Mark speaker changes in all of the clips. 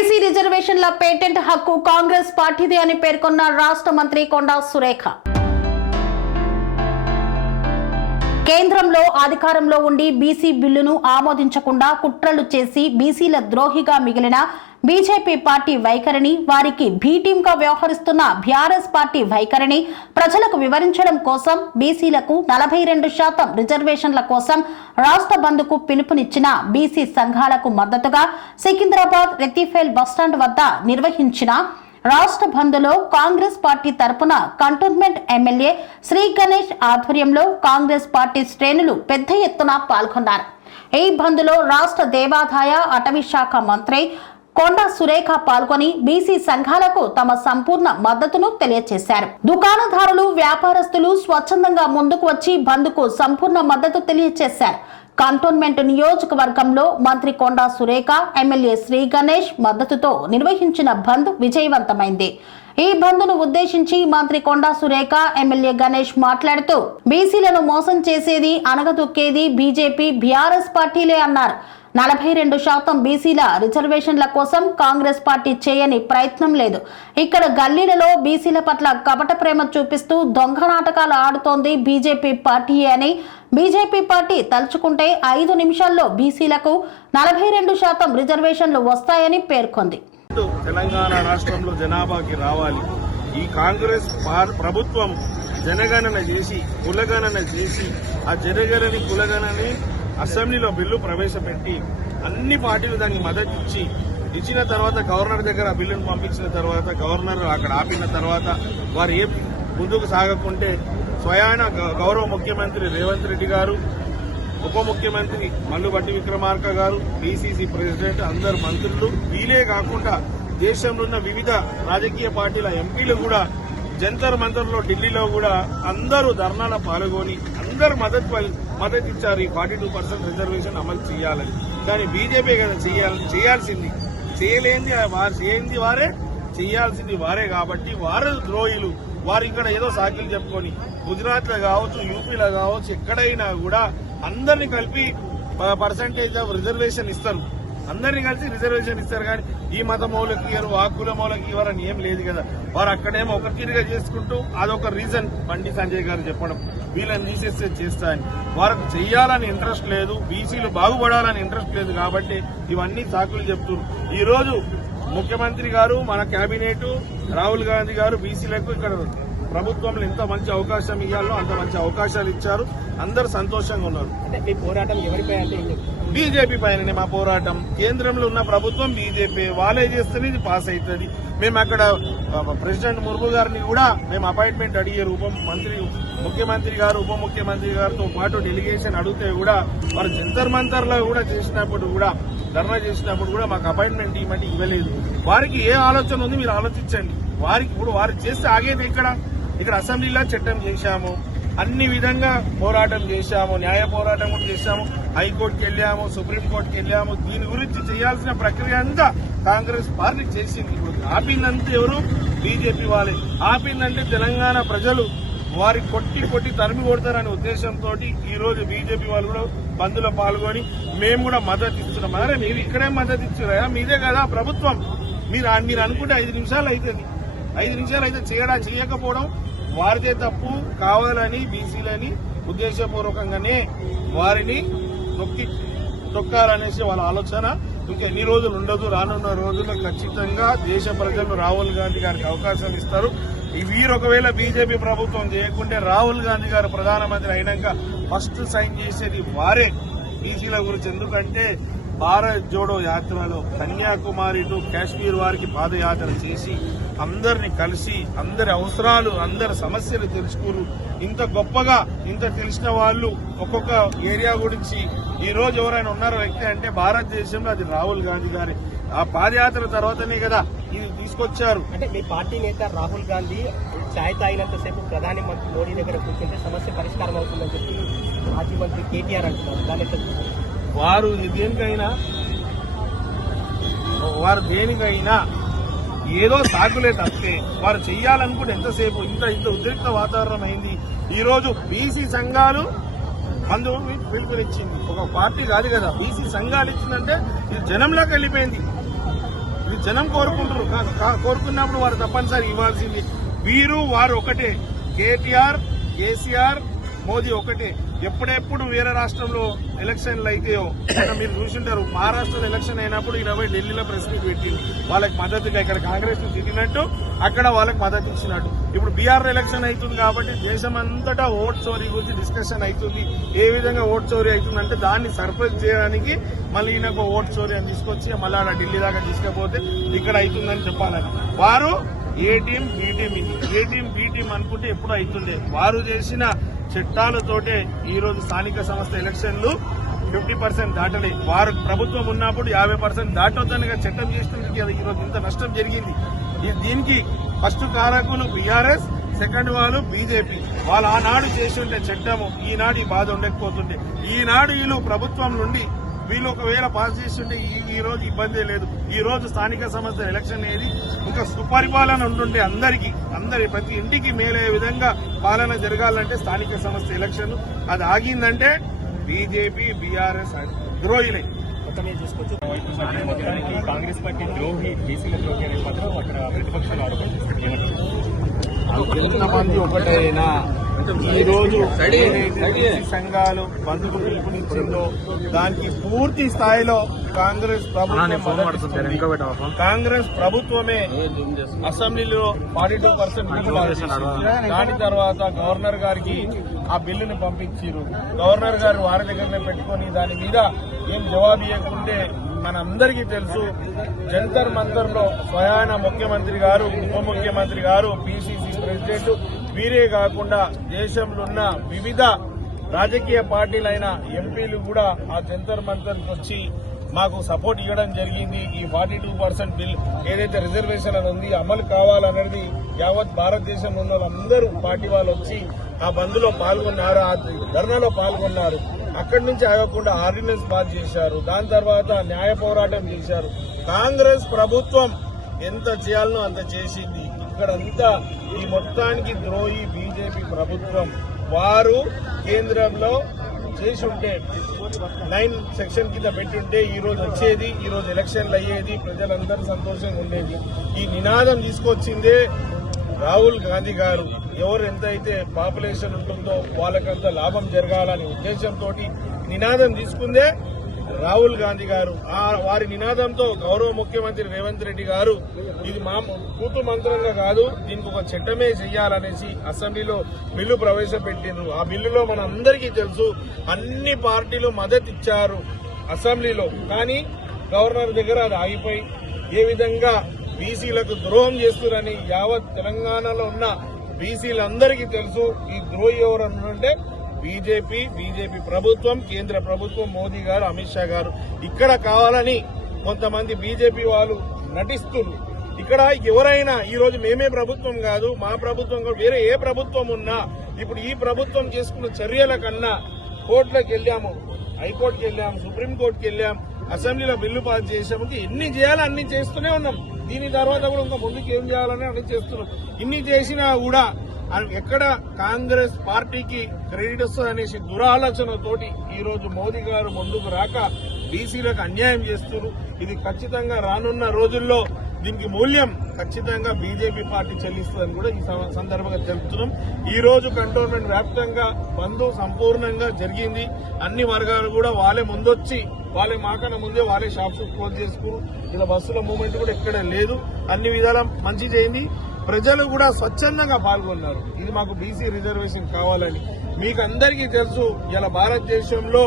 Speaker 1: BC రిజర్వేషన్ల patent హక్కు కాంగ్రెస్ పార్టీదే అని పేర్కొన్న రాష్ట్ర మంత్రి కొండా సురేఖ. కేంద్రంలో అధికారంలో ఉండి బీసీ బిల్లును ఆమోదించకుండా కుట్రలు చేసి బీసీల ద్రోహిగా మిగిలిన బీజేపీ పార్టీ వైఖరిని వారికి భీటీంగా వ్యవహరిస్తున్న బీఆర్ఎస్ పార్టీ వైఖరిని ప్రజలకు వివరించడం కోసం బీసీలకు నలభై రెండు శాతం రిజర్వేషన్ల కోసం రాష్ట్ర బంద్కు పిలుపునిచ్చిన బీసీ సంఘాలకు మద్దతుగా సికింద్రాబాద్ రెత్తిఫైల్ బస్టాండ్ వద్ద నిర్వహించిన రాష్ట్ర బంద్లో కాంగ్రెస్ పార్టీ తరపున కంటోన్మెంట్ ఎమ్మెల్యే శ్రీ గణేష్ ఆధ్వర్యంలో కాంగ్రెస్ పార్టీ శ్రేణులు పెద్ద ఎత్తున పాల్గొన్నారు. ఈ బంద్లో రాష్ట్ర దేవాదాయ అటవీ శాఖ మంత్రి కొండ సురేఖ పాల్గొని బీసీ సంఘాలకు తమ సంపూర్ణ మద్దతును తెలియజేశారు దుకాణదారులు వ్యాపారస్తులు స్వచ్ఛందంగా ముందుకు వచ్చి బంద్కు సంపూర్ణ మద్దతు తెలియజేశారు కంటోన్మెంట్ నియోజకవర్గంలో మంత్రి కొండా సురేఖ ఎమ్మెల్యే శ్రీ గణేష్ మద్దతుతో నిర్వహించిన బంద్ విజయవంతమైంది. ఈ బంద్ను ఉద్దేశించి మంత్రి కొండా సురేఖ ఎమ్మెల్యే గణేష్ మాట్లాడుతూ బీసీలను మోసం చేసేది అనగదొక్కేది బీజేపీ బీఆర్ఎస్ పార్టీలే అన్నారు. నలభై రెండు శాతం బీసీల రిజర్వేషన్ల కోసం కాంగ్రెస్ పార్టీ చేయని ప్రయత్నం లేదు. ఇక్కడ గల్లీలలో బీసీల పట్ల కపట ప్రేమ చూపిస్తూ దొంగ నాటకాలు ఆడుతోంది బీజేపీ పార్టీ అని. బీజేపీ పార్టీ తలుచుకుంటే ఐదు నిమిషాల్లో బీసీలకు నలభై రెండు శాతం రిజర్వేషన్లు వస్తాయని పేర్కొంది.
Speaker 2: తెలంగాణ రాష్ట్రంలో జనాభాకి రావాలి. ఈ కాంగ్రెస్ ప్రభుత్వం జనగణన చేసి కులగణన చేసి ఆ జనగణని కులగణని అసెంబ్లీలో బిల్లు ప్రవేశపెట్టి అన్ని పార్టీలు దానికి మద్దతు ఇచ్చి ఇచ్చిన తర్వాత గవర్నర్ దగ్గర బిల్లును పంపించిన తర్వాత గవర్నర్ అక్కడ ఆపిన తర్వాత వారు ఏ ముందుకు సాగకుంటే స్వయాన గ- గౌరవ ముఖ్యమంత్రి రేవంత్ రెడ్డి గారు ఉప ముఖ్యమంత్రి మల్లుబట్టి విక్రమార్క గారు డీసీసీ ప్రెసిడెంట్ అందరు మంత్రులు వీలే కాకుండా దేశంలో ఉన్న వివిధ రాజకీయ పార్టీల ఎంపీలు కూడా జంతర్ మంతర్లో ఢిల్లీలో కూడా అందరూ ధర్నాల పాల్గొని అందరు మద్దతు మద్దతు ఇచ్చారు. ఈ ఫార్టీ టూ పర్సెంట్ రిజర్వేషన్ అమలు చేయాలని. కానీ బీజేపీ కదా చేయాలి చేయాల్సింది. చేయలేంది వారు చేయింది వారే చేయాల్సింది వారే కాబట్టి వారు ద్రోహిలు. వారు ఇక్కడ ఏదో సాకిలు చెప్పుకొని గుజరాత్లో కావచ్చు యూపీలో కావచ్చు ఎక్కడైనా కూడా అందరిని కలిపి పర్సంటేజ్ ఆఫ్ రిజర్వేషన్ ఇస్తారు. అందరిని కలిసి రిజర్వేషన్ ఇస్తారు. కానీ ఈ మత మౌలకి ఇవ్వరు ఆ కుల మౌలకి ఇవ్వరని ఏం లేదు కదా. వారు అక్కడేమో ఒక తీరుగా చేసుకుంటూ అదొక రీజన్ బండి సంజయ్ గారు చెప్పడం. వీళ్ళని తీసేస్తే చేస్తా అని. వారికి చెయ్యాలని ఇంట్రెస్ట్ లేదు బీసీలు బాగుపడాలని ఇంట్రెస్ట్ లేదు కాబట్టి ఇవన్నీ సాకులు చెప్తున్నారు ఈ రోజు ముఖ్యమంత్రి గారు మన కేబినెట్ రాహుల్ గాంధీ గారు బీసీలకు ఇక్కడ ప్రభుత్వంలో ఎంత మంచి అవకాశం ఇవ్వాలో అంత మంచి అవకాశాలు ఇచ్చారు. అందరు సంతోషంగా ఉన్నారు.
Speaker 3: అంటే మీ పోరాటం ఎవరిపై అంటే
Speaker 2: బీజేపీ పైననే మా పోరాటం. కేంద్రంలో ఉన్న ప్రభుత్వం బీజేపీ వాళ్ళే చేస్తేనే ఇది పాస్ అవుతుంది మేము అక్కడ ప్రెసిడెంట్ ముర్ము గారిని కూడా మేము అపాయింట్మెంట్ అడిగే రూపం మంత్రి ముఖ్యమంత్రి గారు ఉప ముఖ్యమంత్రి గారితో పాటు డెలిగేషన్ అడిగితే కూడా వారు జంతర్ మంతర్లో కూడా చేసినప్పుడు కూడా ధర్నా చేసినప్పుడు కూడా మాకు అపాయింట్మెంట్ ఇవ్వమంటే ఇవ్వలేదు. వారికి ఏ ఆలోచన ఉంది మీరు ఆలోచించండి. వారికి ఇప్పుడు వారు చేస్తే ఆగేది ఇక్కడ ఇక్కడ అసెంబ్లీలో చట్టం చేశాము. అన్ని విధంగా పోరాటం చేశాము న్యాయ పోరాటం కూడా చేశాము హైకోర్టుకి వెళ్ళాము సుప్రీంకోర్టుకి వెళ్ళాము. దీని గురించి చేయాల్సిన ప్రక్రియ అంతా కాంగ్రెస్ పార్టీ చేసింది. ఇప్పుడు ఆపిందంతా ఎవరు? బీజేపీ వాళ్ళే. ఆపిందంటే తెలంగాణ ప్రజలు వారి కొట్టి కొట్టి తరిమి కొడతారనే ఉద్దేశంతో ఈ రోజు బీజేపీ వాళ్ళు కూడా బంద్లో పాల్గొని మేము కూడా మద్దతు ఇస్తున్నాం. అరే మీరు ఇక్కడే మద్దతు ఇచ్చారా? మీదే కదా ప్రభుత్వం. మీరు మీరు అనుకుంటే ఐదు నిమిషాలు అవుతుంది ఐదు నిమిషాలు అయితే చేయడా? చేయకపోవడం వారిదే తప్పు కావాలని బీసీలని ఉద్దేశపూర్వకంగానే వారిని నొక్కి తొక్కాలనేసి వాళ్ళ ఆలోచన. ఇంకా ఎన్ని రోజులు ఉండదు రానున్న రోజుల్లో ఖచ్చితంగా దేశ ప్రజలు రాహుల్ గాంధీ గారికి అవకాశం ఇస్తారు. వీరు ఒకవేళ బీజేపీ ప్రభుత్వం చేయకుంటే రాహుల్ గాంధీ గారు ప్రధానమంత్రి అయినాక ఫస్ట్ సైన్ చేసేది వారే. బీసీల గురించి ఎందుకంటే భారత్ జోడో యాత్రలో కన్యాకుమారి టు కాశ్మీర్ వారికి పాదయాత్ర చేసి అందరిని కలిసి అందరి అవసరాలు అందరి సమస్యలు తెలుసుకురు ఇంత గొప్పగా ఇంత తెలిసిన వాళ్ళు ఒక్కొక్క ఏరియా గురించి ఈ రోజు ఎవరైనా ఉన్నారు వ్యక్తి అంటే భారతదేశంలో అది రాహుల్ గాంధీ గారి ఆ పాదయాత్ర తర్వాతనే కదా ఇది తీసుకొచ్చారు
Speaker 3: అంటే మీ పార్టీ నేత రాహుల్ గాంధీ ఛాయ్ తాగినంతసేపు ప్రధాని మంత్రి మోడీ దగ్గర కూర్చుంటే సమస్య పరిష్కారం అవుతుందని చెప్పి మాజీ మంత్రి కేటీఆర్ అంటున్నారు దాని?
Speaker 2: వారు దేనికైనా వారు దేనికైనా ఏదో సాగులే తప్పితే వారు చెయ్యాలనుకుంటే ఎంతసేపు? ఇంత ఇంత ఉద్రిక్త వాతావరణం అయింది. ఈరోజు బీసీ సంఘాలు మందు పిలుపునిచ్చింది. ఒక పార్టీ కాదు కదా. బీసీ సంఘాలు ఇచ్చిందంటే ఇది జనంలోకి వెళ్ళిపోయింది. ఇది జనం కోరుకుంటారు కా- కోరుకున్నప్పుడు వారు తప్పనిసరి ఇవ్వాల్సింది. వీరు వారు ఒకటే. కేటీఆర్ కేసీఆర్ మోదీ ఒకటే ఎప్పుడెప్పుడు వేరే రాష్ట్రంలో ఎలక్షన్లు అయితాయో మీరు చూసింటారు. మహారాష్ట్రలో ఎలక్షన్ అయినప్పుడు ఇరవై ఢిల్లీలో ప్రెస్ మీట్ పెట్టి వాళ్ళకి మద్దతుగా ఇక్కడ కాంగ్రెస్ను అక్కడ వాళ్ళకి మద్దతు ఇచ్చినట్టు. ఇప్పుడు బీహార్ ఎలక్షన్ అవుతుంది కాబట్టి దేశం అంతటా ఓట్ చోరీ గురించి డిస్కషన్ అవుతుంది ఏ విధంగా ఓట్ చోరీ అవుతుందంటే దాన్ని సర్ప్రైజ్ చేయడానికి మళ్ళీ ఈయనకు ఓట్ చోరీ అని తీసుకొచ్చి మళ్ళీ ఆడ ఢిల్లీ దాకా తీసుకపోతే ఇక్కడ అవుతుందని చెప్పాలని. వారు ఏ టీం బి టీం ఇది. ఏ టీం టీం అనుకుంటే ఎప్పుడు అవుతుండే. వారు చేసిన చట్టాలతోటే ఈరోజు స్థానిక సంస్థ ఎలక్షన్లు ఫిఫ్టీ పర్సెంట్ దాటలే. వారు ప్రభుత్వం ఉన్నప్పుడు యాభై పర్సెంట్ దాటొద్దనిగా చట్టం చేసినందుకు కదా ఈరోజు ఇంత నష్టం జరిగింది. దీనికి ఫస్ట్ కారకులు బీఆర్ఎస్ సెకండ్ వాళ్ళు బీజేపీ. వాళ్ళు ఆనాడు చేసి ఉంటే చట్టము ఈనాడు ఈ బాధ ఉండకపోతుండే. ఈనాడు వీళ్ళు ప్రభుత్వం నుండి వీళ్ళు ఒకవేళ పాస్ చేస్తుంటే ఈ ఈ రోజు ఇబ్బంది లేదు. ఈ రోజు స్థానిక సంస్థ ఎలక్షన్ ఏది ఇంకా సుపరిపాలన ఉంటుంటే అందరికీ. అందరి ప్రతి ఇంటికి మేలయ్యే విధంగా పాలన జరగాలంటే స్థానిక సంస్థ ఎలక్షన్. అది ఆగిందంటే బీజేపీ బీఆర్ఎస్ ద్రోహిలే.
Speaker 3: మొత్తానికి కాంగ్రెస్ పార్టీ ద్రోహి బీసీల ద్రోహి అనేది మాత్రం అక్కడ ప్రతిపక్షాలు ఆరోపణ
Speaker 2: ఒకటైనా ఈ రోజు ఏదైతే బీసీ సంఘాలు బంధుకు పిలుపునిచ్చిందో దానికి పూర్తి స్థాయిలో కాంగ్రెస్ ప్రభుత్వం. కాంగ్రెస్ ప్రభుత్వమే అసెంబ్లీలో ఫార్టీ టూ పర్సెంట్ దాని తర్వాత గవర్నర్ గారికి ఆ బిల్లుని పంపించారు గవర్నర్ గారు వారి దగ్గరనే పెట్టుకొని దాని మీద ఏం జవాబు ఇవ్వకుంటే మనందరికీ తెలుసు. జంతర్ మంతర్లో స్వయాన ముఖ్యమంత్రి గారు ఉప ముఖ్యమంత్రి గారు పిసిసి ప్రెసిడెంట్ వీరే కాకుండా దేశంలో ఉన్న వివిధ రాజకీయ పార్టీలైన ఎంపీలు కూడా ఆ జంతర్ మంతర్కి వచ్చి మాకు సపోర్ట్ ఇవ్వడం జరిగింది. ఈ ఫార్టీ టూ పర్సెంట్ బిల్ ఏదైతే రిజర్వేషన్ అని ఉంది అమలు కావాలన్నది యావత్ భారతదేశంలో ఉన్న వాళ్ళందరూ పార్టీ వాళ్ళు వచ్చి ఆ బంద్లో పాల్గొన్నారు ఆ ధర్నాలో పాల్గొన్నారు. అక్కడి నుంచి ఆగకుండా ఆర్డినెన్స్ పాస్ చేశారు. దాని తర్వాత న్యాయ పోరాటం చేశారు. కాంగ్రెస్ ప్రభుత్వం ఎంత చేయాలనో అంత చేసింది. ఇక్కడంతా ఈ మొత్తానికి ద్రోహి బీజేపీ ప్రభుత్వం. వారు కేంద్రంలో చేసి ఉంటే నైన్ సెక్షన్ కింద పెట్టుంటే ఈ రోజు వచ్చేది ఈ రోజు ఎలక్షన్లు అయ్యేది ప్రజలందరూ సంతోషంగా ఉండేది. ఈ నినాదం తీసుకొచ్చిందే రాహుల్ గాంధీ గారు. ఎవరు ఎంతైతే పాపులేషన్ ఉంటుందో వాళ్ళకంత లాభం జరగాలనే ఉద్దేశంతో నినాదం తీసుకుందే రాహుల్ గాంధీ గారు ఆ వారి నినాదంతో గౌరవ ముఖ్యమంత్రి రేవంత్ రెడ్డి గారు ఇది మా కూతు మంత్రంగా కాదు దీనికి ఒక చట్టమే చెయ్యాలనేసి అసెంబ్లీలో బిల్లు ప్రవేశపెట్టిండ్రు. ఆ బిల్లులో మన అందరికీ తెలుసు అన్ని పార్టీలు మద్దతు ఇచ్చారు అసెంబ్లీలో. కానీ గవర్నర్ దగ్గర అది ఆగిపోయి ఏ విధంగా బీసీలకు ద్రోహం చేస్తున్నారని యావత్ తెలంగాణలో ఉన్న బీసీలందరికీ తెలుసు ఈ ద్రోహి ఎవరు అంటే బీజేపీ బీజేపీ ప్రభుత్వం కేంద్ర ప్రభుత్వం మోదీ గారు అమిత్ షా గారు ఇక్కడ కావాలని కొంతమంది బీజేపీ వాళ్ళు నటిస్తున్నారు. ఇక్కడ ఎవరైనా ఈ రోజు మేమే ప్రభుత్వం కాదు మా ప్రభుత్వం కాదు వేరే ఏ ప్రభుత్వం ఉన్నా ఇప్పుడు ఈ ప్రభుత్వం చేసుకున్న చర్యల కన్నా కోర్టులకు వెళ్ళాము హైకోర్టుకి వెళ్ళాము సుప్రీంకోర్టుకి వెళ్ళాం అసెంబ్లీలో బిల్లు పాస్ చేసాము ఎన్ని చేయాలో అన్ని చేస్తూనే ఉన్నాం. దీని తర్వాత కూడా ఇంకా ముందుకు ఏం చేయాలని అన్ని చేస్తున్నాం. ఇన్ని చేసినా కూడా ఎక్కడ కాంగ్రెస్ పార్టీకి క్రెడిట్ వస్తుంది అనేసి దురాలోచనతోటి ఈ రోజు మోదీ గారు ముందుకు రాక బీసీలకు అన్యాయం చేస్తున్నారు. ఇది ఖచ్చితంగా రానున్న రోజుల్లో దీనికి మూల్యం ఖచ్చితంగా బీజేపీ పార్టీ చెల్లిస్తుందని కూడా ఈ సందర్భంగా తెలుపుతున్నాం ఈ రోజు కంటోన్మెంట్ వ్యాప్తంగా బంద్ సంపూర్ణంగా జరిగింది. అన్ని వర్గాలు కూడా వాళ్ళే ముందొచ్చి వాళ్ళే మాకన్నా ముందే వాళ్ళే షాప్స్ క్లోజ్ చేసుకుని ఇలా బస్సుల మూవ్మెంట్ కూడా ఎక్కడ లేదు. అన్ని విధాల మంచి చేయింది. ప్రజలు కూడా స్వచ్ఛందంగా పాల్గొన్నారు. ఇది మాకు బీసీ రిజర్వేషన్ కావాలని. మీకు అందరికీ తెలుసు ఇలా భారతదేశంలో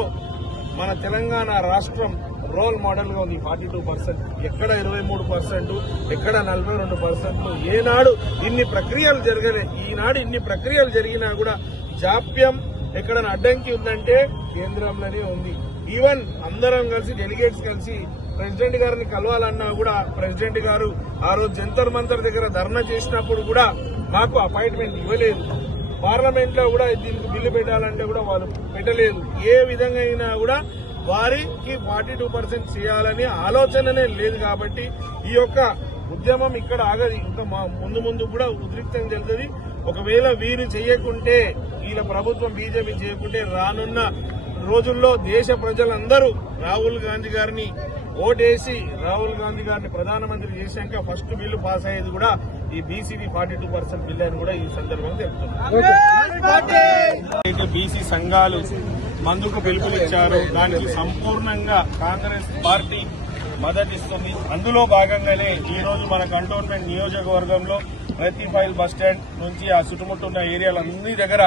Speaker 2: మన తెలంగాణ రాష్ట్రం రోల్ మోడల్గా ఉంది ఫార్టీ టూ పర్సెంట్. ఎక్కడ ఇరవై మూడు పర్సెంట్ ఎక్కడ నలభై రెండు పర్సెంట్ ఏనాడు ఇన్ని ప్రక్రియలు జరగలే ఈనాడు ఇన్ని ప్రక్రియలు జరిగినా కూడా జాప్యం ఎక్కడ అడ్డంకి ఉందంటే కేంద్రంలోనే ఉంది. ఈవెన్ అందరం కలిసి డెలిగేట్స్ కలిసి ప్రెసిడెంట్ గారిని కలవాలన్నా కూడా ప్రెసిడెంట్ గారు ఆ రోజు జంతర్ మంతర్ దగ్గర ధర్నా చేసినప్పుడు కూడా మాకు అపాయింట్మెంట్ ఇవ్వలేదు. పార్లమెంట్లో కూడా దీనికి బిల్లు పెట్టాలంటే కూడా వాళ్ళు పెట్టలేదు. ఏ విధంగా అయినా కూడా వారికి ఫార్టీ టూ పర్సెంట్ చేయాలనే ఆలోచననే లేదు కాబట్టి ఈ యొక్క ఉద్యమం ఇక్కడ ఆగది. ఇంకా మా ముందు ముందు కూడా ఉద్రిక్తం జరుగుతుంది ఒకవేళ వీరు చేయకుంటే వీళ్ళ ప్రభుత్వం బీజేపీ చేయకుంటే రానున్న రోజుల్లో దేశ ప్రజలందరూ రాహుల్ గాంధీ గారిని ఓటేసి రాహుల్ గాంధీ గారిని ప్రధానమంత్రి చేశాక ఫస్ట్ బిల్లు పాస్ అయ్యేది కూడా ఈ BCD forty two percent bill అని కూడా ఈ సందర్భంగా చెప్తున్నారు. బీసీ సంఘాలు మందుకు పిలుపునిచ్చారు దానికి సంపూర్ణంగా కాంగ్రెస్ పార్టీ మద్దతిస్తుంది. అందులో భాగంగానే ఈ రోజు మన కంటోన్మెంట్ నియోజకవర్గంలో ప్రతి ఫైల్ బస్ స్టాండ్ నుంచి ఆ చుట్టుముట్టున్న ఏరియాలన్నీ దగ్గర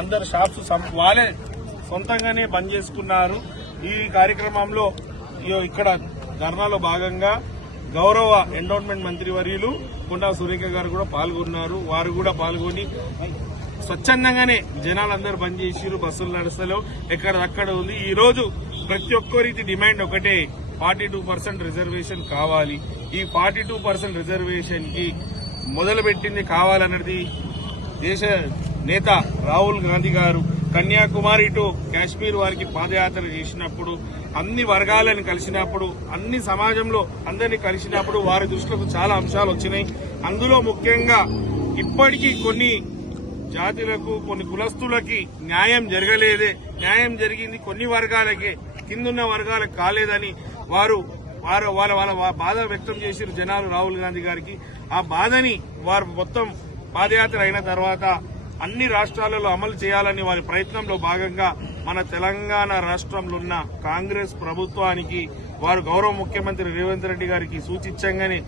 Speaker 2: అందరు షాప్స్ వాళ్ళే సొంతంగానే బంద్ చేసుకున్నారు. ఈ కార్యక్రమంలో ఇక్కడ ధర్నాలో భాగంగా గౌరవ ఎండోన్మెంట్ మంత్రి వర్యులు కొండా సురేఖ గారు కూడా పాల్గొన్నారు. వారు కూడా పాల్గొని స్వచ్ఛందంగానే జనాలందరూ బంద్ చేసిరు బస్సులు నడుస్తలేవు ఎక్కడ అక్కడ ఉంది. ఈ రోజు ప్రతి ఒక్కరికి డిమాండ్ ఒకటే ఫార్టీ టూ పర్సెంట్ రిజర్వేషన్ కావాలి. ఈ ఫార్టీ టూ పర్సెంట్ రిజర్వేషన్కి మొదలుపెట్టింది కావాలన్నది దేశ నేత రాహుల్ గాంధీ గారు. కన్యాకుమారి టు కాశ్మీర్ వారికి పాదయాత్ర చేసినప్పుడు అన్ని వర్గాలను కలిసినప్పుడు అన్ని సమాజంలో అందరినీ కలిసినప్పుడు వారి దృష్టిలోకి చాలా అంశాలు వచ్చినాయి. అందులో ముఖ్యంగా ఇప్పటికీ కొన్ని జాతులకు కొన్ని కులస్తులకి న్యాయం జరగలేదే. న్యాయం జరిగింది కొన్ని వర్గాలకే కిందున్న వర్గాలకు కాలేదని వారు వారు వాళ్ళ వాళ్ళ బాధ వ్యక్తం చేసిన జనాలు రాహుల్ గాంధీ గారికి. ఆ బాధని వారు మొత్తం పాదయాత్ర అయిన తర్వాత అన్ని రాష్ట్రాలలో అమలు చేయాలని వారి ప్రయత్నంలో భాగంగా మన తెలంగాణ రాష్ట్రంలో ఉన్న కాంగ్రెస్ ప్రభుత్వానికి వారు గౌరవ ముఖ్యమంత్రి రేవంత్ రెడ్డి గారికి సూచించంగానే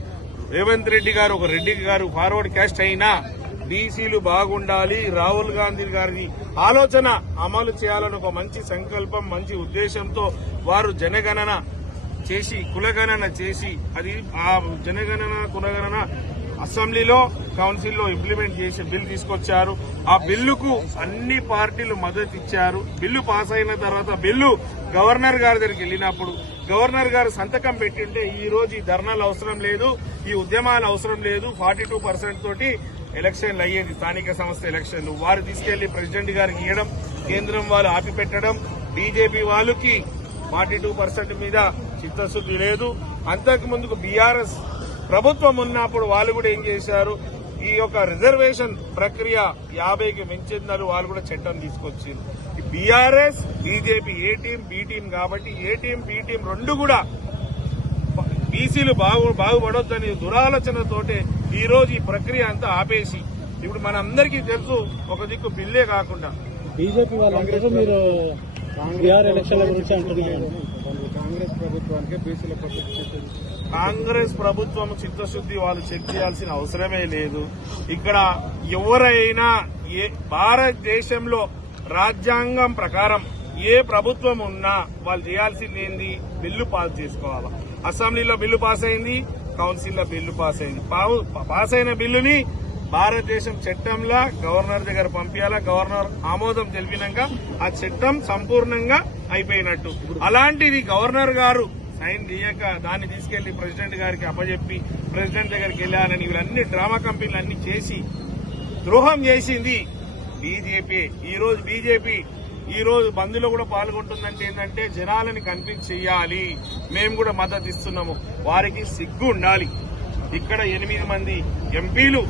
Speaker 2: రేవంత్ రెడ్డి గారు ఒక రెడ్డి గారు ఫార్వర్డ్ క్యాస్ట్ అయినా బీసీలు బాగుండాలి రాహుల్ గాంధీ గారి ఆలోచన అమలు చేయాలని ఒక మంచి సంకల్పం మంచి ఉద్దేశంతో వారు జనగణన చేసి కులగణన చేసి అది ఆ జనగణన కులగణన అసెంబ్లీలో కౌన్సిల్లో ఇంప్లిమెంట్ చేసి బిల్ తీసుకొచ్చారు. ఆ బిల్లుకు అన్ని పార్టీలు మద్దతు ఇచ్చారు. బిల్లు పాస్ అయిన తర్వాత బిల్లు గవర్నర్ గారి దగ్గరికి వెళ్ళినప్పుడు గవర్నర్ గారు సంతకం పెట్టింటే ఈ రోజు ఈ ధర్నాలు అవసరం లేదు ఈ ఉద్యమాలు అవసరం లేదు ఫార్టీ టూ పర్సెంట్ తోటి ఎలక్షన్లు అయ్యేది స్థానిక సంస్థ ఎలక్షన్లు. వారు తీసుకెళ్ళి ప్రెసిడెంట్ గారికి ఇవ్వడం కేంద్రం వాళ్ళు ఆపి పెట్టడం బీజేపీ వాళ్ళకి ఫార్టీ టూ పర్సెంట్ మీద చిత్తశుద్ధి లేదు. అంతకు ముందుకు బీఆర్ఎస్ ప్రభుత్వం ఉన్నప్పుడు వాళ్ళు కూడా ఏం చేశారు? ఈ యొక్క రిజర్వేషన్ ప్రక్రియ యాభైకి మించిందని వాళ్ళు కూడా చట్టం తీసుకొచ్చారు BRS BJP A team B team కాబట్టి ఏ టీం బి టీం రెండు కూడా బీసీలు బాగు బాగుపడొద్దని దురాలోచనతోటే ఈ రోజు ఈ ప్రక్రియ అంతా ఆపేసి ఇప్పుడు మనందరికీ తెలుసు ఒక దిక్కు బిల్లే కాకుండా.
Speaker 4: బీజేపీ వాళ్ళందరూ మీరు ఎలక్షన్ల గురించి అంటున్నారు.
Speaker 5: కాంగ్రెస్ ప్రభుత్వానికి బీసీల
Speaker 2: కాంగ్రెస్ ప్రభుత్వం చిత్తశుద్ధి వాళ్ళు చెక్ చేయాల్సిన అవసరమే లేదు. ఇక్కడ ఎవరైనా ఏ భారతదేశంలో రాజ్యాంగం ప్రకారం ఏ ప్రభుత్వం ఉన్నా వాళ్ళు చేయాల్సింది ఏంది? బిల్లు పాస్ చేసుకోవాలా. అసెంబ్లీలో బిల్లు పాస్ అయింది కౌన్సిల్లో బిల్లు పాస్ అయింది. పావు- పాస్ అయిన బిల్లుని భారతదేశం చట్టంలా గవర్నర్ దగ్గర పంపించాలా గవర్నర్ ఆమోదం తెలిపినాక ఆ చట్టం సంపూర్ణంగా అయిపోయినట్టు. అలాంటిది గవర్నర్ గారు సైన్ చేయక దాన్ని తీసుకెళ్ళి ప్రెసిడెంట్ గారికి అప్పజెప్పి ప్రెసిడెంట్ దగ్గరికి వెళ్ళాలని వీళ్ళన్ని డ్రామా కంపెనీలు అన్ని చేసి ద్రోహం చేసింది బీజేపీ. ఈ రోజు బీజేపీ ఈ రోజు బంద్లో కూడా పాల్గొంటుందంటే ఏంటంటే జనాలని కన్విన్స్ చేయాలి మేము కూడా మద్దతు ఇస్తున్నాము. వారికి సిగ్గు ఉండాలి. ఇక్కడ ఎనిమిది మంది ఎంపీలు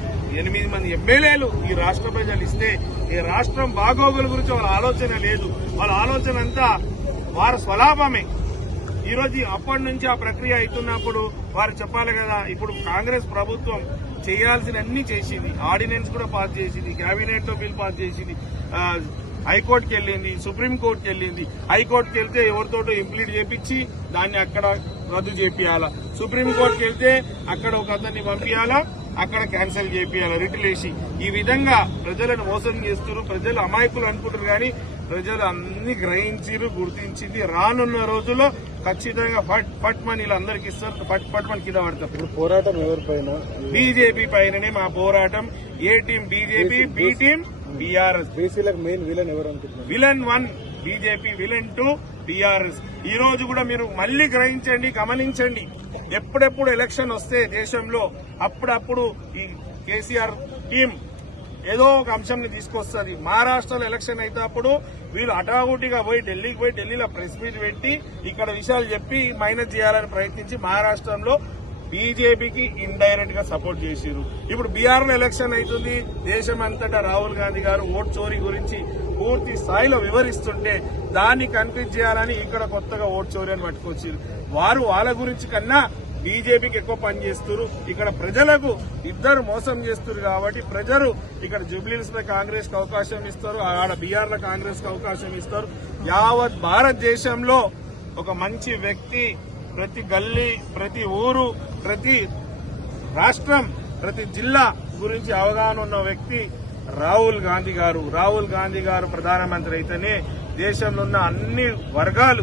Speaker 2: ఎనిమిది మంది ఎమ్మెల్యేలు ఈ రాష్ట్ర ప్రజలు ఇస్తే ఈ రాష్ట్రం బాగోగుల గురించి వాళ్ళ ఆలోచన లేదు. వాళ్ళ ఆలోచన అంతా వారి స్వలాభమే ఈరోజు అప్పటి నుంచి ఆ ప్రక్రియ అవుతున్నప్పుడు వారు చెప్పాలి కదా ఇప్పుడు కాంగ్రెస్ ప్రభుత్వం చేయాల్సినన్ని చేసింది. ఆర్డినెన్స్ కూడా పాస్ చేసింది. కేబినెట్లో బిల్ పాస్ చేసింది. హైకోర్టుకి వెళ్ళింది సుప్రీంకోర్టుకి వెళ్ళింది. హైకోర్టుకి వెళ్తే ఎవరితోటో ఇంప్లీట్ చేపించి దాన్ని అక్కడ రద్దు చేపియాలా? సుప్రీంకోర్టుకి వెళ్తే అక్కడ ఒక అతన్ని పంపించాలా అక్కడ క్యాన్సిల్ చేపియాలి? రిటిలేసి ఈ విధంగా ప్రజలను మోసం చేస్తున్నారు. ప్రజలు అమాయకులు అనుకుంటారు కానీ ప్రజలు అన్ని గ్రహించిరు గుర్తించింది. రానున్న రోజుల్లో ఖచ్చితంగా ఫట్ ఫట్ మనీలు అందరికి ఇస్తారు. ఫట్ ఫట్ మని కింద పడతారు.
Speaker 5: ఇప్పుడు పోరాటం ఎవరిపైన
Speaker 2: బీజేపీ పైననే మా పోరాటం. A team? BJP B team BRS.
Speaker 5: బీసీలకు మెయిన్ విలన్ ఎవరు అనుకుంటున్నారు?
Speaker 2: Villain one BJP villain two BRS. ఈ రోజు కూడా మీరు మళ్ళీ గ్రహించండి గమనించండి. ఎప్పుడెప్పుడు ఎలక్షన్ వస్తే దేశంలో అప్పుడప్పుడు ఈ కేసీఆర్ టీం ఏదో ఒక అంశంని తీసుకొస్తుంది. మహారాష్ట్రలో ఎలక్షన్ అయితే అప్పుడు వీళ్ళు అటాగుటిగా పోయి ఢిల్లీకి పోయి ఢిల్లీలో ప్రెస్ మీట్ పెట్టి ఇక్కడ విషయాలు చెప్పి మైనస్ చేయాలని ప్రయత్నించి మహారాష్ట్రంలో బీజేపీకి ఇండైరెక్ట్గా సపోర్ట్ చేసిరు ఇప్పుడు బీహార్లో ఎలక్షన్ అవుతుంది. దేశం అంతటా రాహుల్ గాంధీ గారు ఓట్ చోరీ గురించి పూర్తి స్థాయిలో వివరిస్తుంటే దాన్ని కన్ఫ్యూజ్ చేయాలని ఇక్కడ కొత్తగా ఓట్ అని పట్టుకొచ్చారు వారు వాళ్ళ గురించి కన్నా బీజేపీకి ఎక్కువ పనిచేస్తారు ఇక్కడ ప్రజలకు ఇద్దరు మోసం చేస్తారు కాబట్టి ప్రజలు ఇక్కడ జూబ్లీహిల్స్ పై కాంగ్రెస్కు అవకాశం ఇస్తారు ఆడ బీఆర్లో కాంగ్రెస్కు అవకాశం ఇస్తారు. యావత్ భారతదేశంలో ఒక మంచి వ్యక్తి ప్రతి గల్లీ ప్రతి ఊరు ప్రతి రాష్ట్రం ప్రతి జిల్లా గురించి అవగాహన ఉన్న వ్యక్తి రాహుల్ గాంధీ గారు. రాహుల్ గాంధీ గారు ప్రధానమంత్రి అయితేనే దేశంలో ఉన్న అన్ని వర్గాలు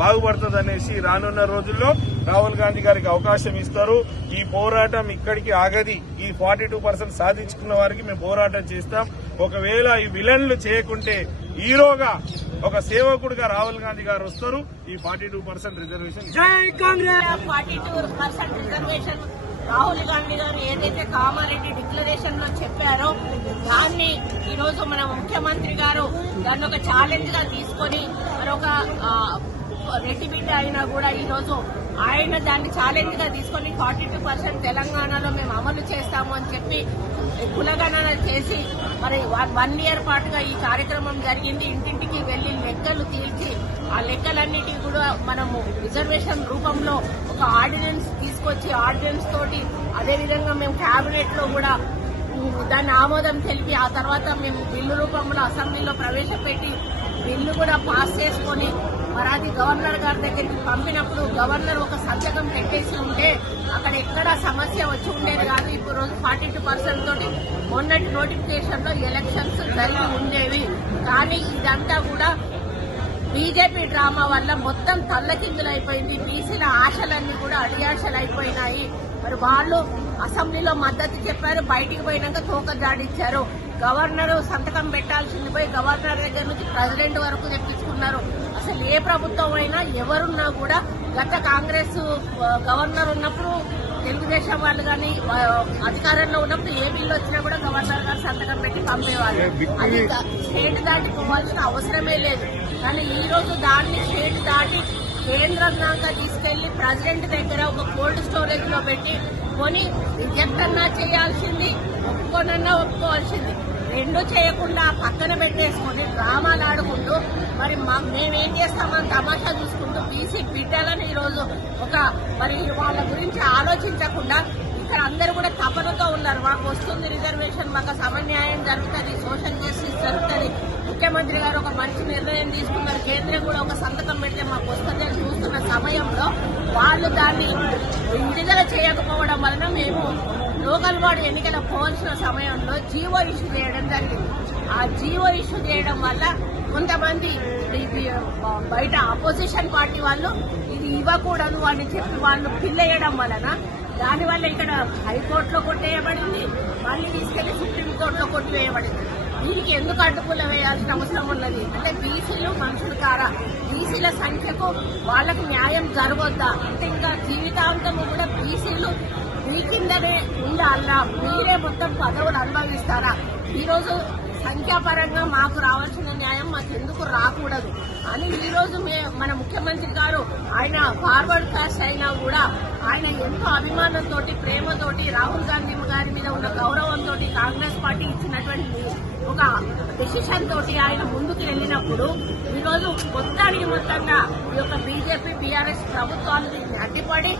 Speaker 2: బాగుపడుతుంది అనేసి రానున్న రోజుల్లో రాహుల్ గాంధీ గారికి అవకాశం ఇస్తారు. ఈ పోరాటం ఇక్కడికి ఆగది. ఈ ఫార్టీ టూ పర్సెంట్ సాధించుకున్న వారికి మేము పోరాటం చేస్తాం. ఒకవేళ ఈ విలన్లు చేయకుంటే హీరోగా ఒక సేవకుడిగా రాహుల్ గాంధీ గారు వస్తారు. ఈ forty two percent reservation
Speaker 6: forty two percent reservation Rahul Gandhi గారు ఏదైతే కామారెడ్డి డిక్లరేషన్లో చెప్పారో దాన్ని ఈరోజు మన ముఖ్యమంత్రి గారు దాన్ని ఒక ఛాలెంజ్గా తీసుకొని మరొక రెడ్డి బిడ్డ అయినా కూడా ఈరోజు ఆయన దాన్ని ఛాలెంజ్గా తీసుకొని ఫార్టీ టూ పర్సెంట్ తెలంగాణలో మేము అమలు చేస్తాము అని చెప్పి కులగణన చేసి మరి వన్ ఇయర్ పాటుగా ఈ కార్యక్రమం జరిగింది. ఇంటింటికి వెళ్ళి లెక్కలు తీర్చి ఆ లెక్కలన్నిటి కూడా మనము రిజర్వేషన్ రూపంలో ఒక ఆర్డినెన్స్ తీసుకొచ్చి ఆర్డినెన్స్ తోటి అదేవిధంగా మేము కేబినెట్లో కూడా దాన్ని ఆమోదం తెలిపి ఆ తర్వాత మేము బిల్లు రూపంలో అసెంబ్లీలో ప్రవేశపెట్టి బిల్లు కూడా పాస్ చేసుకొని మరి అది గవర్నర్ గారి దగ్గరికి పంపినప్పుడు గవర్నర్ ఒక సంతకం పెట్టేసి ఉంటే అక్కడ ఎక్కడ సమస్య వచ్చి ఉండేది కాదు. ఇప్పుడు రోజు ఫార్టీ టూ పర్సెంట్ తోటి మొన్నటి నోటిఫికేషన్లో ఎలక్షన్స్ జరిగి ఉండేవి. కానీ ఇదంతా కూడా బీజేపీ డ్రామా వల్ల మొత్తం తల్లకిందులైపోయింది. బీసీల ఆశలన్నీ కూడా అడియాశలు అయిపోయినాయి మరి వాళ్ళు అసెంబ్లీలో మద్దతు చెప్పారు బయటికి పోయినాక తోక జాడిచ్చారు. గవర్నర్ సంతకం పెట్టాల్సింది పోయి గవర్నర్ దగ్గర నుంచి ప్రెసిడెంట్ వరకు తెప్పించుకున్నారు. అసలు ఏ ప్రభుత్వం అయినా ఎవరున్నా కూడా గత కాంగ్రెస్ గవర్నర్ ఉన్నప్పుడు తెలుగుదేశం వాళ్ళు కానీ అధికారంలో ఉన్నప్పుడు ఏ బిల్లు వచ్చినా కూడా గవర్నర్ గారు సంతకం పెట్టి పంపేవాళ్ళు. అది స్టేట్ దాటి పోవాల్సిన అవసరమే లేదు. కానీ ఈ రోజు దాన్ని స్టేట్ దాటి కేంద్రం దాకా తీసుకెళ్ళి ప్రెసిడెంట్ దగ్గర ఒక కోల్డ్ స్టోరేజ్లో పెట్టి కొని రిజెక్ట్ అన్నా చేయాల్సింది ఒప్పుకోనన్నా ఒప్పుకోవాల్సింది. రెండు చేయకుండా పక్కన పెట్టేసుకొని డ్రామాలు ఆడుకుంటూ మరి మా- మేమేం చేస్తామని తమాషా చూసుకుంటూ బీసీ బిడ్డలను ఈరోజు ఒక మరి వాళ్ళ గురించి ఆలోచించకుండా ఇక్కడ అందరూ కూడా తపనతో ఉన్నారు. మాకు వస్తుంది రిజర్వేషన్ మాకు సమన్యాయం జరుగుతుంది సోషల్ జస్టిస్ జరుగుతుంది. ముఖ్యమంత్రి గారు ఒక మంచి నిర్ణయం తీసుకున్నారు. కేంద్రం కూడా ఒక సంతకం పెడితే మాకు వస్తుంది అని చూస్తున్న సమయంలో వాళ్ళు దాన్ని విడుదల చేయకపోవడం వలన మేము లోకల్ బాడీ ఎన్నికల పోల్చిన సమయంలో జీవో ఇష్యూ చేయడం జరిగింది. ఆ జీవో ఇష్యూ చేయడం వల్ల కొంతమంది ఇది బయట అపోజిషన్ పార్టీ వాళ్ళు ఇది ఇవ్వకూడదు అని చెప్పి వాళ్ళు ఫిల్ వేయడం వలన దానివల్ల ఇక్కడ హైకోర్టులో కొట్టేయబడింది మళ్ళీ తీసుకెళ్ళి సుప్రీంకోర్టులో కొట్టివేయబడింది. దీనికి ఎందుకు అడ్డుపుల వేయాల్సిన అవసరం ఉన్నది? అంటే బీసీలు మనుషులు కారా? బీసీల సంఖ్యకు వాళ్ళకు న్యాయం జరగొద్దా? అంటే ఇంకా జీవితాంతము కూడా బీసీలు మీ కిందనే ఉండాలా మీరే మొత్తం పదవులు అనుభవిస్తారా? ఈరోజు సంఖ్యాపరంగా మాకు రావాల్సిన న్యాయం మాకు ఎందుకు రాకూడదు? అని ఈరోజు మే- మన ముఖ్యమంత్రి గారు ఆయన ఫార్వర్డ్ కాస్ట్ అయినా కూడా ఆయన ఎంతో అభిమానంతో ప్రేమతోటి రాహుల్ గాంధీ గారి మీద ఉన్న గౌరవంతో కాంగ్రెస్ పార్టీ ఇచ్చినటువంటి ఒక డెసిషన్ తోటి ఆయన ముందుకు వెళ్ళినప్పుడు ఈరోజు మొత్తానికి మొత్తంగా ఈ యొక్క బీజేపీ బీఆర్ఎస్ ప్రభుత్వాలు దీన్ని అడ్డిపడి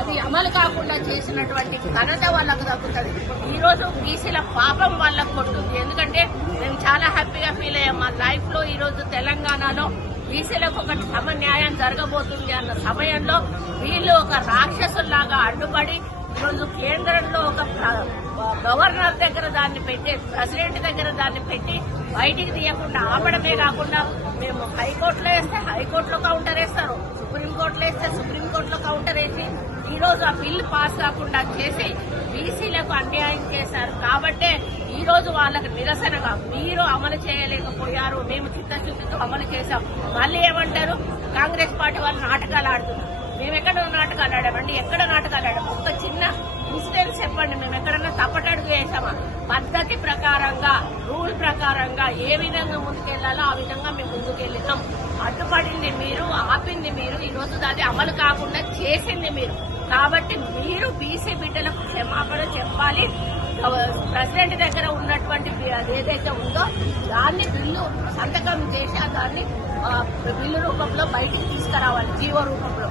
Speaker 6: అది అమలు కాకుండా చేసినటువంటి ఘనత వాళ్ళకు దక్కుతుంది. ఈరోజు బీసీల పాపం వాళ్ళకు కొట్టుంది ఎందుకంటే మేము చాలా హ్యాపీగా ఫీల్ అయ్యాం. మా లైఫ్లో ఈరోజు తెలంగాణలో బీసీలకు ఒక సమన్యాయం జరగబోతుంది అన్న సమయంలో వీళ్ళు ఒక రాక్షసుల్లాగా అడ్డుపడి ఈరోజు కేంద్రంలో ఒక గవర్నర్ దగ్గర దాన్ని పెట్టి ప్రెసిడెంట్ దగ్గర దాన్ని పెట్టి బయటికి తీయకుండా ఆపడమే కాకుండా మేము హైకోర్టులో వేస్తే హైకోర్టులో కౌంటర్ వేస్తారు. సుప్రీంకోర్టులో వేస్తే సుప్రీంకోర్టులో కౌంటర్ వేసి ఈ రోజు ఆ బిల్లు పాస్ కాకుండా చేసి బీసీలకు అన్యాయం చేశారు. కాబట్టే ఈ రోజు వాళ్ళకు నిరసనగా మీరు అమలు చేయలేకపోయారు. మేము చిత్తశుద్ధితో అమలు చేశాం. మళ్ళీ ఏమంటారు? కాంగ్రెస్ పార్టీ వాళ్ళు నాటకాలు ఆడుతున్నారు. మేము ఎక్కడ నాటకాలు ఆడామండి? ఎక్కడ నాటకాలు ఆడాము ఒక చిన్న ఇన్సిడెంట్ చెప్పండి. మేము ఎక్కడన్నా తప్పటడుగు వేసామా? పద్ధతి ప్రకారంగా రూల్ ప్రకారంగా ఏ విధంగా ముందుకెళ్ళాలో ఆ విధంగా మేము ముందుకెళ్ళినాం. అడ్డుపడింది మీరు ఆపింది మీరు ఈ రోజు అది అమలు కాకుండా చేసింది మీరు. కాబట్టి మీరు బీసీ బిడ్డలకు క్షమాపణ చెప్పాలి. ప్రెసిడెంట్ దగ్గర ఉన్నటువంటి అది ఏదైతే ఉందో దాన్ని బిల్లు సంతకం చేసి దాన్ని బిల్లు రూపంలో బయటికి తీసుకురావాలి జీవో రూపంలో.